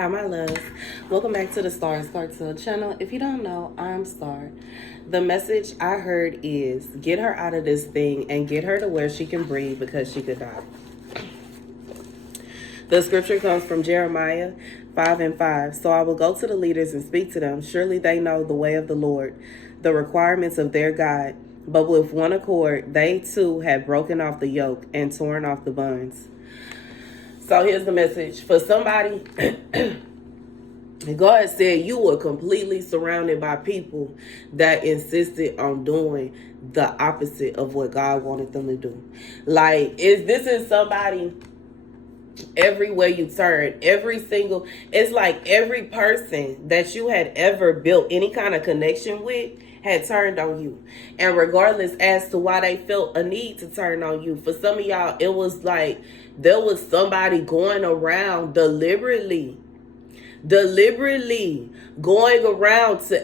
Hi, my loves. Welcome back to the Starscartel channel. If you don't know, I'm Star. The message I heard is get her out of this thing and get her to where she can breathe because she could die. The scripture comes from Jeremiah 5:5. So I will go to the leaders and speak to them. Surely they know the way of the Lord, the requirements of their God. But with one accord, they too had broken off the yoke and torn off the bonds. So here's the message. For somebody, God said you were completely surrounded by people that insisted on doing the opposite of what God wanted them to do. Like, this is somebody everywhere you turn, it's like every person that you had ever built any kind of connection with had turned on you. And regardless as to why they felt a need to turn on you, for some of y'all, it was like there was somebody going around deliberately going around to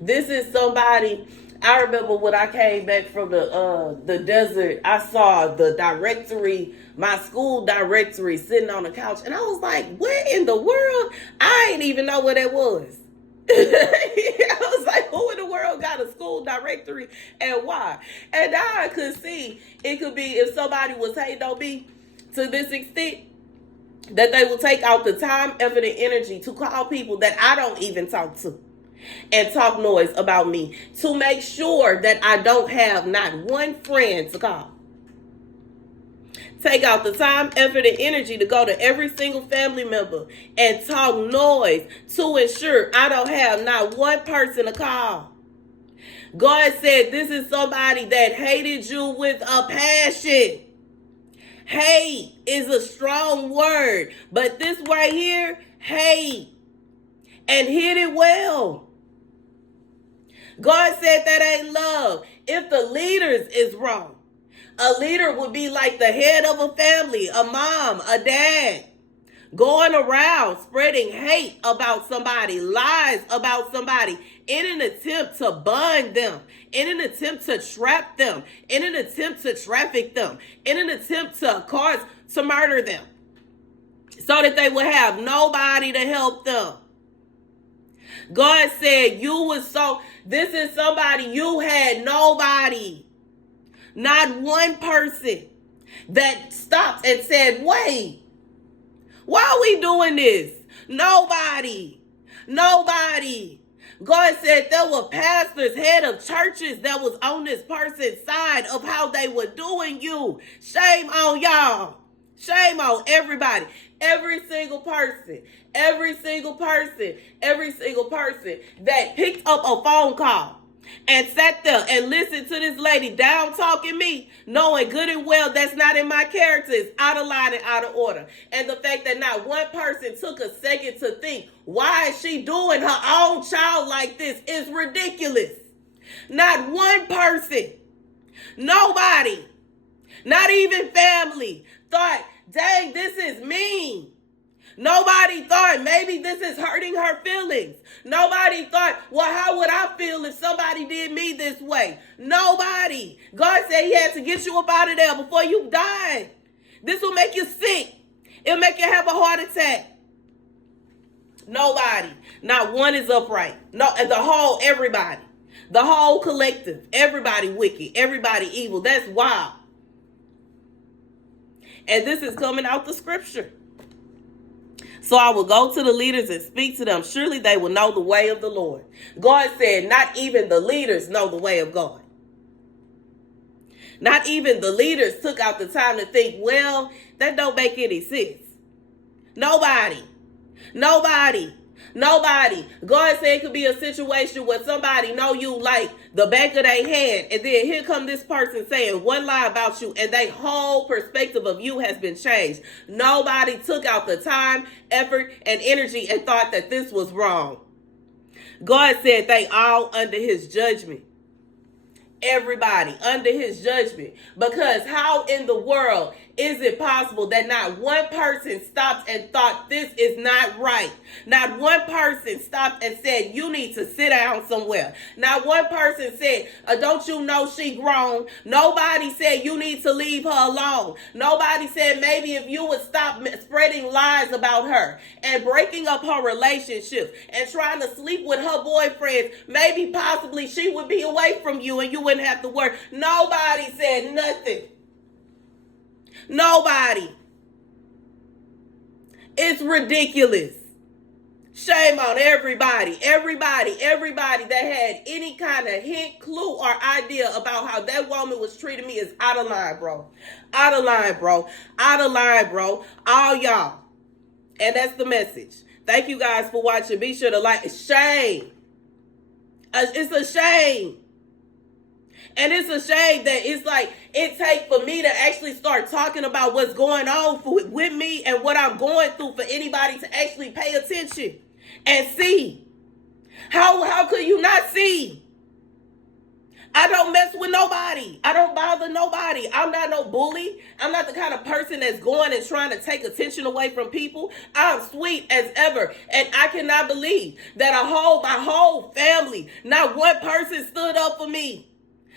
this is somebody. I remember when I came back from the desert, I saw the directory, my school directory, sitting on the couch, and I was like, where in the world? I didn't even know what it was. I was like, who in the world got a school directory and why? And now I could see it could be if somebody was hating on me to this extent, that they will take out the time, effort, and energy to call people that I don't even talk to and talk noise about me to make sure that I don't have not one friend to call. Take out the time, effort, and energy to go to every single family member and talk noise to ensure I don't have not one person to call. God said this is somebody that hated you with a passion. Hate is a strong word, but this right here, hate, and hit it well. God said that ain't love. If the leaders is wrong, a leader would be like the head of a family, a mom, a dad, going around spreading hate about somebody, lies about somebody, in an attempt to bind them, in an attempt to trap them, in an attempt to traffic them, in an attempt to murder them, so that they would have nobody to help them. God said this is somebody, you had nobody, not one person that stopped and said, wait, why are we doing this? Nobody. God said there were pastors, head of churches that was on this person's side of how they were doing you. Shame on y'all. Shame on everybody. Every single person that picked up a phone call and sat there and listened to this lady down talking me, knowing good and well that's not in my character, is out of line and out of order. And the fact that not one person took a second to think, why is she doing her own child like this, is ridiculous. Not one person, nobody, not even family, thought, dang, this is mean. Nobody thought maybe this is hurting her feelings. Nobody thought, well, how would I feel if somebody did me this way? Nobody. God said he had to get you up out of there before you die. This will make you sick. It'll make you have a heart attack. Nobody. Not one is upright. No, everybody. The whole collective. Everybody wicked. Everybody evil. That's wild. And this is coming out the scripture. So I will go to the leaders and speak to them. Surely they will know the way of the Lord. God said not even the leaders know the way of God. Not even the leaders took out the time to think, well, that don't make any sense. Nobody. God said it could be a situation where somebody know you like the back of their hand, and then here come this person saying one lie about you, and their whole perspective of you has been changed. Nobody took out the time, effort, and energy and thought that this was wrong. God said they all under his judgment. Everybody under his judgment. Because how in the world is it possible that not one person stopped and thought this is not right? Not one person stopped and said, you need to sit down somewhere. Not one person said, don't you know she grown? Nobody said you need to leave her alone. Nobody said maybe if you would stop spreading lies about her and breaking up her relationships and trying to sleep with her boyfriends, maybe possibly she would be away from you and you wouldn't have to work. Nobody said nothing. Nobody. It's ridiculous. Shame on everybody. Everybody that had any kind of hint, clue, or idea about how that woman was treating me is out of line, bro. Out of line, bro. Out of line, bro. All y'all. And that's the message. Thank you guys for watching. Be sure to like. Shame. It's a shame. And it's a shame that it's like it takes for me to actually start talking about what's going on with me and what I'm going through for anybody to actually pay attention and see. How could you not see? I don't mess with nobody. I don't bother nobody. I'm not no bully. I'm not the kind of person that's going and trying to take attention away from people. I'm sweet as ever. And I cannot believe that my whole family, not one person stood up for me.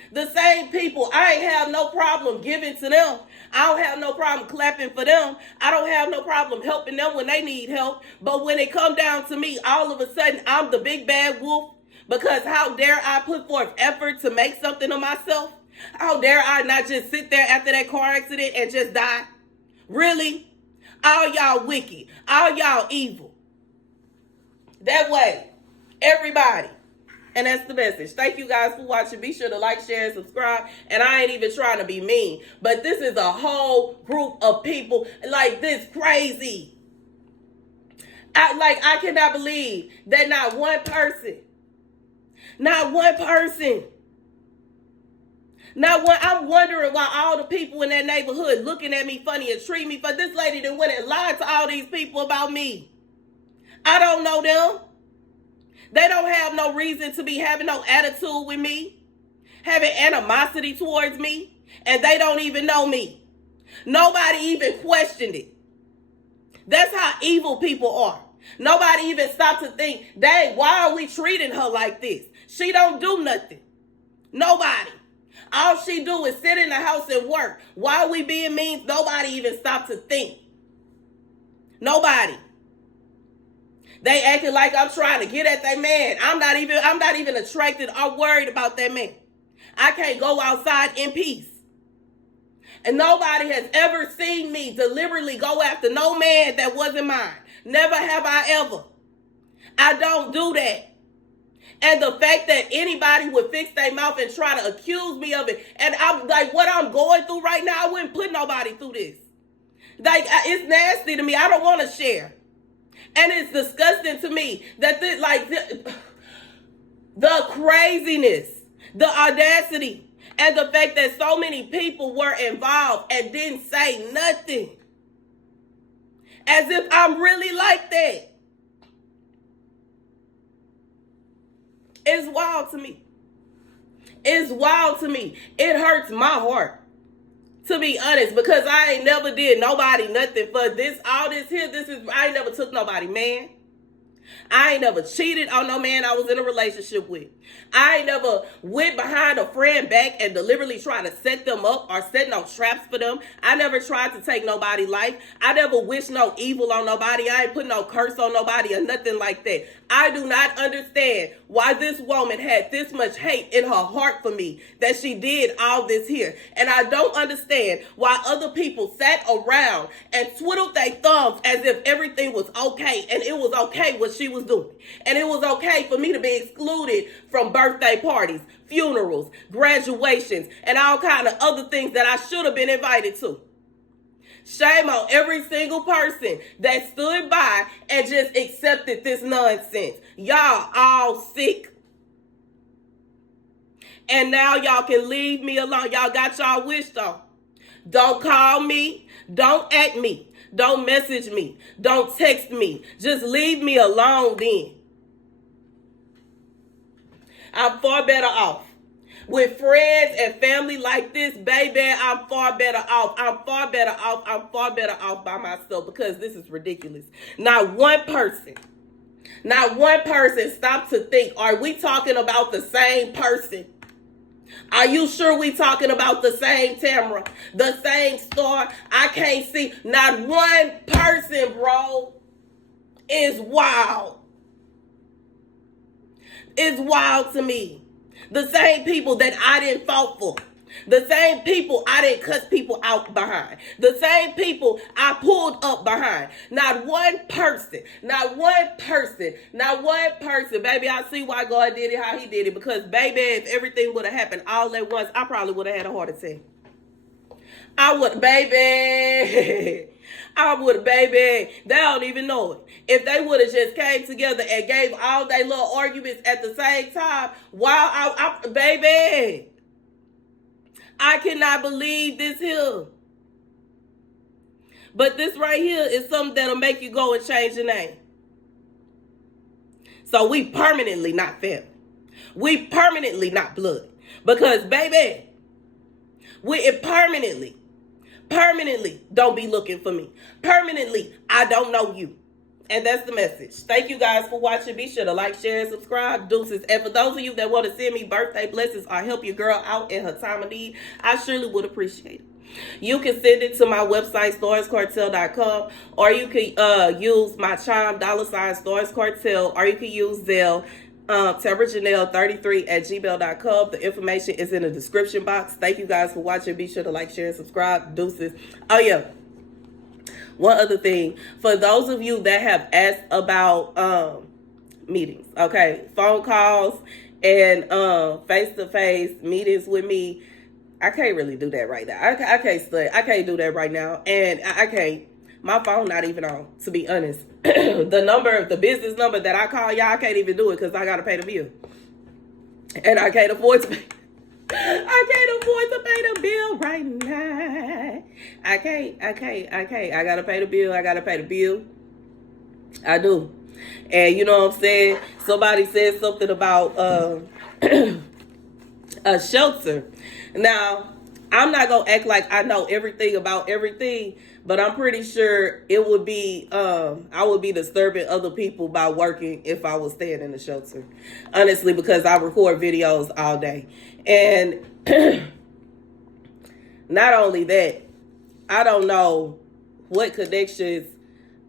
The same people, I ain't have no problem giving to them. I don't have no problem clapping for them. I don't have no problem helping them when they need help. But when it come down to me, all of a sudden, I'm the big bad wolf. Because how dare I put forth effort to make something of myself? How dare I not just sit there after that car accident and just die? Really? All y'all wicked. All y'all evil. That way, everybody. And that's the message. Thank you guys for watching. Be sure to like, share, and subscribe. And I ain't even trying to be mean. But this is a whole group of people like this crazy. I cannot believe that not one person, I'm wondering why all the people in that neighborhood looking at me funny and treat me funny. This lady done went and lied to all these people about me. I don't know them. They don't have no reason to be having no attitude with me, having animosity towards me, and they don't even know me. Nobody even questioned it. That's how evil people are. Nobody even stopped to think, dang, why are we treating her like this? She don't do nothing. Nobody. All she do is sit in the house and work. Why are we being mean? Nobody even stopped to think. Nobody. They acting like I'm trying to get at that man. I'm not even attracted or worried about that man. I can't go outside in peace. And nobody has ever seen me deliberately go after no man that wasn't mine. Never have I ever. I don't do that. And the fact that anybody would fix their mouth and try to accuse me of it, and I'm like, what I'm going through right now, I wouldn't put nobody through this. Like, it's nasty to me. I don't want to share. And it's disgusting to me that the craziness, the audacity, and the fact that so many people were involved and didn't say nothing. As if I'm really like that. It's wild to me. It's wild to me. It hurts my heart. To be honest, because I ain't never did nobody nothing for this, all this here. I ain't never took nobody, man. I ain't never cheated on no man I was in a relationship with. I ain't never went behind a friend back and deliberately tried to set them up or set no traps for them. I never tried to take nobody's life. I never wished no evil on nobody. I ain't put no curse on nobody or nothing like that. I do not understand why this woman had this much hate in her heart for me that she did all this here. And I don't understand why other people sat around and twiddled their thumbs as if everything was okay and it was okay what she was doing. And it was okay for me to be excluded from birthday parties, funerals, graduations, and all kind of other things that I should have been invited to. Shame on every single person that stood by and just accepted this nonsense. Y'all all sick. And now y'all can leave me alone. Y'all got y'all wish though. Don't call me. Don't at me. Don't message me. Don't text me. Just leave me alone then. I'm far better off. With friends and family like this, baby, I'm far better off. I'm far better off. I'm far better off by myself because this is ridiculous. Not one person stop to think, are we talking about the same person? Are you sure we talking about the same Tamara? The same Star? I can't see. Not one person, bro. Is wild. It's wild to me. The same people that I didn't fought for. The same people I didn't cuss people out behind. The same people I pulled up behind. Not one person. Not one person. Not one person. Baby, I see why God did it how he did it. Because, baby, if everything would have happened all at once, I probably would have had a heart attack. I would, baby. Baby. They don't even know it. If they would have just came together and gave all their little arguments at the same time, while baby, I cannot believe this here. But this right here is something that'll make you go and change your name. So we permanently not family. We permanently not blood. Because, baby, we permanently don't be looking for me. Permanently, I don't know you. And that's the message. Thank you guys for watching. Be sure to like, share, and subscribe. Deuces. And for those of you that want to send me birthday blessings or help your girl out in her time of need, I surely would appreciate it. You can send it to my website, Starscartel.com, or you can use my chime, $Starscartel, or you can use Zelle, TamaraJanelle33@gmail.com. The information is in the description box. Thank you guys for watching. Be sure to like, share, and subscribe. Deuces. Oh, yeah. One other thing. For those of you that have asked about meetings, okay, phone calls and face-to-face meetings with me, I can't really do that right now. I can't study. I can't do that right now. And I can't. My phone not even on, to be honest. The business number that I call y'all, I can't even do it because I got to pay the bill. And I can't afford to pay. I can't afford to pay the bill right now. I can't. I got to pay the bill. I do. And you know what I'm saying? Somebody said something about a shelter. Now, I'm not going to act like I know everything about everything, but I'm pretty sure it would be, I would be disturbing other people by working if I was staying in the shelter. Honestly, because I record videos all day. And not only that, I don't know what connections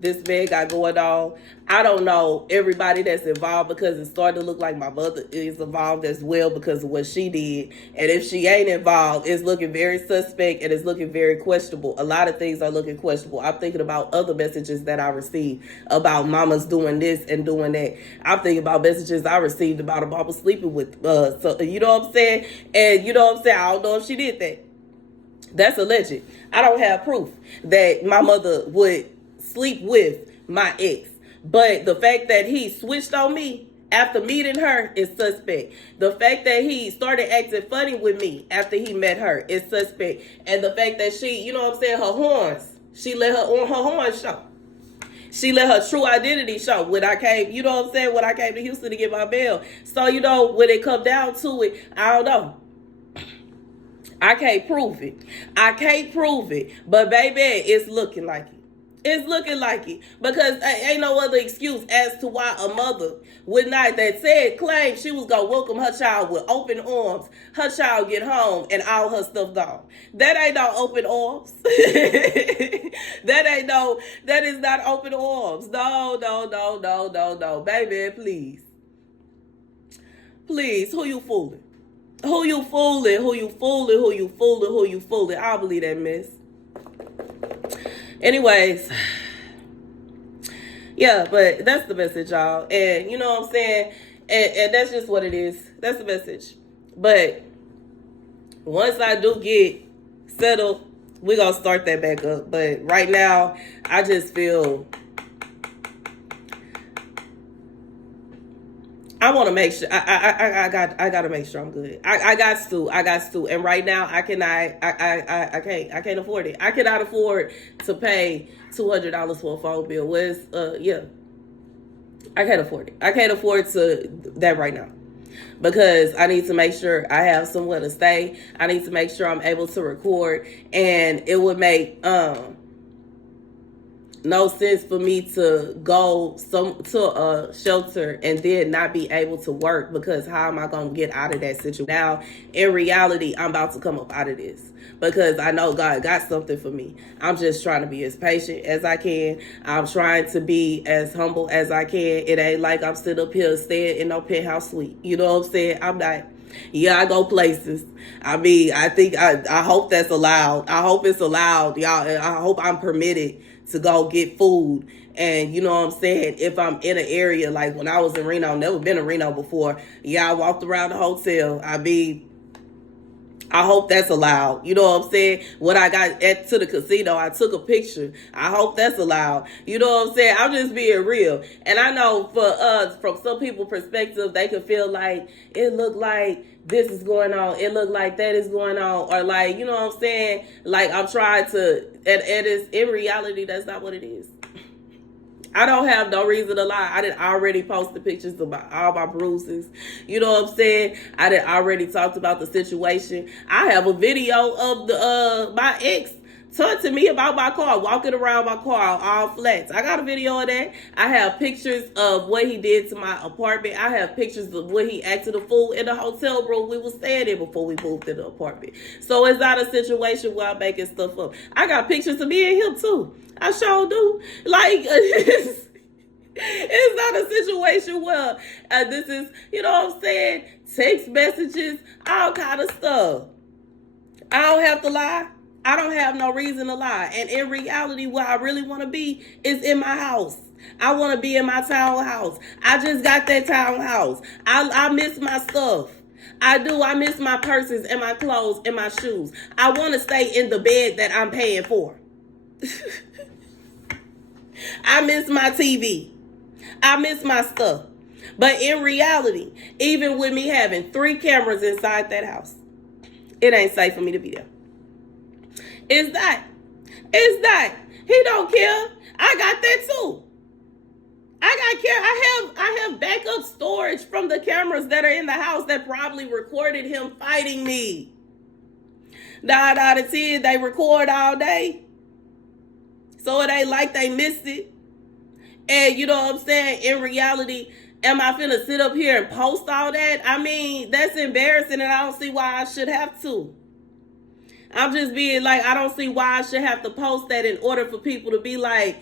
this man got going on. I don't know everybody that's involved because it started to look like my mother is involved as well because of what she did. And if she ain't involved, it's looking very suspect and it's looking very questionable. A lot of things are looking questionable. I'm thinking about other messages that I received about mamas doing this and doing that. I'm thinking about messages I received about a mama sleeping with, so you know what I'm saying? And you know what I'm saying? I don't know if she did that. That's alleged. I don't have proof that my mother would sleep with my ex. But the fact that he switched on me after meeting her is suspect. The fact that he started acting funny with me after he met her is suspect. And the fact that she, you know what I'm saying, her horns, she let her on her horns show. She let her true identity show when I came, you know what I'm saying, when I came to Houston to get my bail. So, you know, when it come down to it, I don't know. I can't prove it. But baby, it's looking like it. It's looking like it because ain't no other excuse as to why a mother would not that said claim she was gonna welcome her child with open arms. Her child get home and all her stuff gone. That ain't no open arms. That is not open arms. No, baby, please, who you fooling? Who you fooling? I don't believe that mess. Anyways, yeah, but that's the message, y'all. And you know what I'm saying? And that's just what it is. That's the message. But once I do get settled, we're going to start that back up. But right now, I just feel I want to make sure I got to make sure I'm good. I got to. And right now I can't afford it. I cannot afford to pay $200 for a phone bill. I can't afford it. I can't afford to that right now. because I need to make sure I have somewhere to stay. I need to make sure I'm able to record, and it would make no sense for me to go to a shelter and then not be able to work, because how am I going to get out of that situation? Now, in reality, I'm about to come up out of this because I know God got something for me. I'm just trying to be as patient as I can. I'm trying to be as humble as I can. It ain't like I'm sitting up here staying in no penthouse suite. You know what I'm saying? I'm not. Yeah, I go places. I mean, I hope that's allowed. I hope it's allowed, y'all. I hope I'm permitted to go get food. And you know what I'm saying? If I'm in an area, like when I was in Reno, never been in Reno before. Yeah, I walked around the hotel. I hope that's allowed. You know what I'm saying? When I got to the casino, I took a picture. I hope that's allowed. You know what I'm saying? I'm just being real. And I know for us, from some people's perspective, they could feel like it looked like this is going on. It looked like that is going on. Or like, you know what I'm saying? Like I'm trying to, and it's, in reality, that's not what it is. I don't have no reason to lie. I did already post the pictures of all my bruises. You know what I'm saying? I did already talked about the situation. I have a video of the my ex talking to me about my car, walking around my car all flats. I got a video of that. I have pictures of what he did to my apartment. I have pictures of what he acted a fool in the hotel room we was staying in before we moved to the apartment. So it's not a situation where I'm making stuff up. I got pictures of me and him too. I sure do. Like, it's not a situation where this is, you know what I'm saying, text messages, all kind of stuff. I don't have to lie. I don't have no reason to lie. And in reality, where I really want to be is in my house. I want to be in my townhouse. I just got that townhouse. I miss my stuff. I do. I miss my purses and my clothes and my shoes. I want to stay in the bed that I'm paying for. I miss my TV. I miss my stuff. But in reality, even with me having 3 cameras inside that house, it ain't safe for me to be there. It's not. It's not. He don't care. I got that too. I have backup storage from the cameras that are in the house that probably recorded him fighting me. 9 out of 10, they record all day. So it ain't like they missed it. And you know what I'm saying? In reality, am I finna sit up here and post all that? I mean, that's embarrassing, and I don't see why I should have to. I'm just being like, I don't see why I should have to post that in order for people to be like,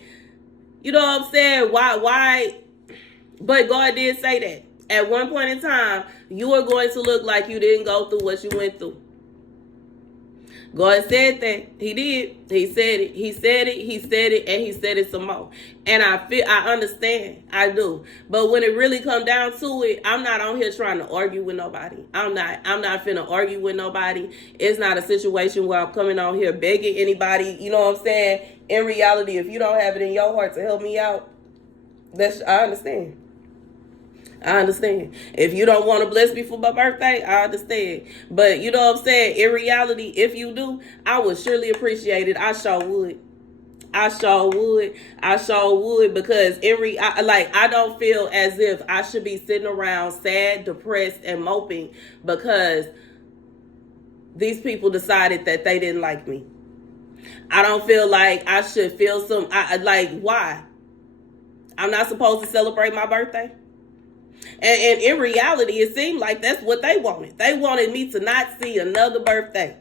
you know what I'm saying? Why? But God did say that. At one point in time, you are going to look like you didn't go through what you went through. God said that. He did. He said it. He said it. He said it. And he said it some more. And I understand. I do. But when it really come down to it, I'm not on here trying to argue with nobody. I'm not finna argue with nobody. It's not a situation where I'm coming on here begging anybody. You know what I'm saying? In reality, if you don't have it in your heart to help me out, I understand. I understand. If you don't want to bless me for my birthday, I understand. But you know what I'm saying? In reality, if you do, I would surely appreciate it. I sure would. I sure would, because I don't feel as if I should be sitting around sad, depressed, and moping because these people decided that they didn't like me. I don't feel like I should feel why? I'm not supposed to celebrate my birthday? And in reality, it seemed like that's what they wanted. They wanted me to not see another birthday.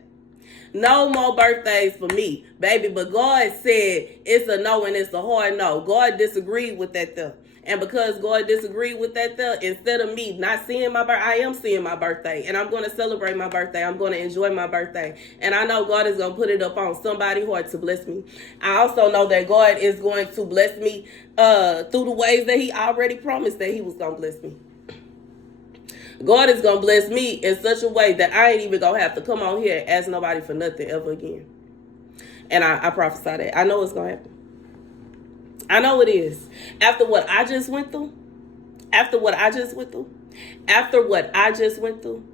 No more birthdays for me, baby. But God said it's a no and it's a hard no. God disagreed with that though. And because God disagreed with that though, instead of me not seeing my birthday, I am seeing my birthday. And I'm going to celebrate my birthday. I'm going to enjoy my birthday. And I know God is going to put it up on somebody's heart to bless me. I also know that God is going to bless me through the ways that he already promised that he was going to bless me. God is going to bless me in such a way that I ain't even going to have to come on here and ask nobody for nothing ever again. And I prophesy that. I know it's going to happen. I know it is. After what I just went through, After what I just went through,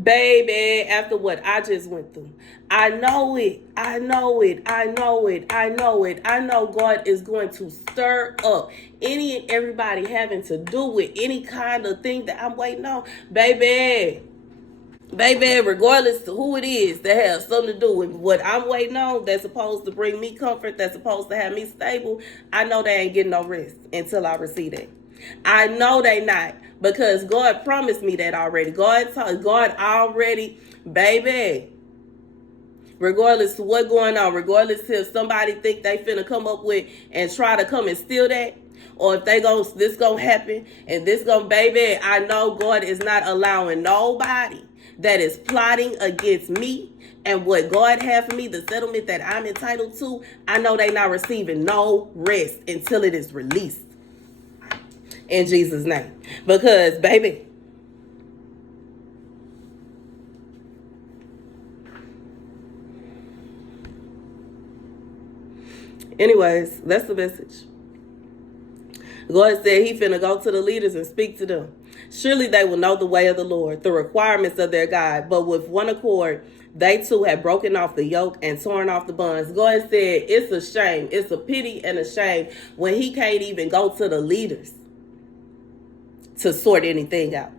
baby, after what I just went through, I know it. I know it. I know it. I know it. I know God is going to stir up any and everybody having to do with any kind of thing that I'm waiting on. Baby, regardless of who it is that has something to do with what I'm waiting on, that's supposed to bring me comfort, that's supposed to have me stable, I know they ain't getting no rest until I receive it. I know they not, because God promised me that already. God already, baby, regardless of what's going on, regardless if somebody think they finna come up with and try to come and steal that, or if this gonna happen and this gonna, baby, I know God is not allowing nobody that is plotting against me and what God had for me, the settlement that I'm entitled to. I know they not receiving no rest until it is released. In Jesus' name. Because, baby, anyways, that's the message. God said he finna go to the leaders and speak to them. Surely they will know the way of the Lord, the requirements of their God. But with one accord, they too have broken off the yoke and torn off the bonds. God said it's a shame. It's a pity and a shame when he can't even go to the leaders to sort anything out.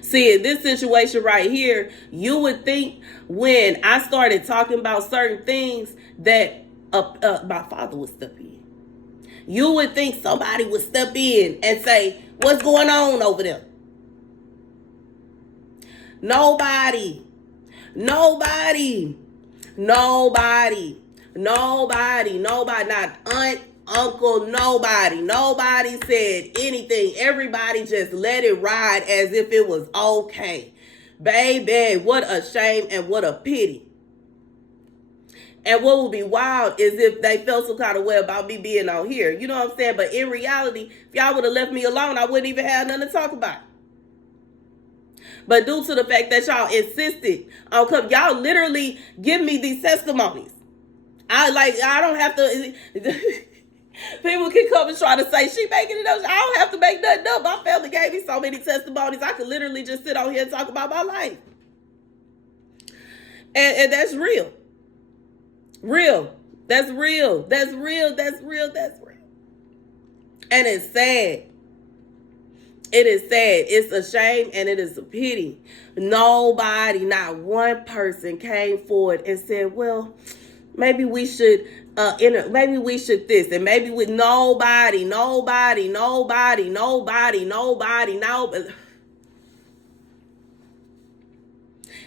See, in this situation right here, you would think when I started talking about certain things that my father would step in. You would think somebody would step in and say, what's going on over there? Nobody, not aunt, uncle, nobody said anything. Everybody just let it ride as if it was okay. Baby, what a shame and what a pity. And what would be wild is if they felt some kind of way about me being on here. You know what I'm saying? But in reality, if y'all would have left me alone, I wouldn't even have nothing to talk about. But due to the fact that y'all insisted on come, y'all literally give me these testimonies. I don't have to. People can come and try to say she making it up. I don't have to make nothing up. My family gave me so many testimonies. I could literally just sit on here and talk about my life. And that's real. That's real. And it's sad. It is sad. It's a shame and it is a pity. Nobody, not one person came forward and said, well, maybe we should maybe we should this, and maybe with nobody.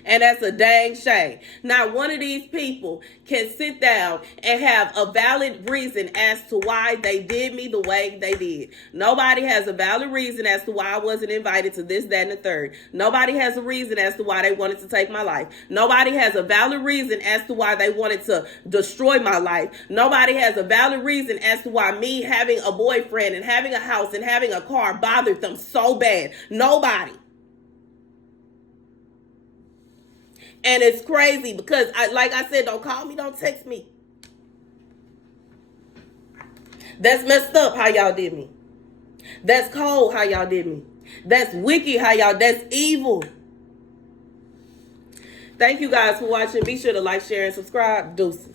And that's a dang shame. Not one of these people can sit down and have a valid reason as to why they did me the way they did. Nobody has a valid reason as to why I wasn't invited to this, that, and the third. Nobody has a reason as to why they wanted to take my life. Nobody has a valid reason as to why they wanted to destroy my life. Nobody has a valid reason as to why me having a boyfriend and having a house and having a car bothered them so bad. Nobody. And it's crazy because, like I said, don't call me, don't text me. That's messed up how y'all did me. That's cold how y'all did me. That's wicked how y'all, that's evil. Thank you guys for watching. Be sure to like, share, and subscribe. Deuces.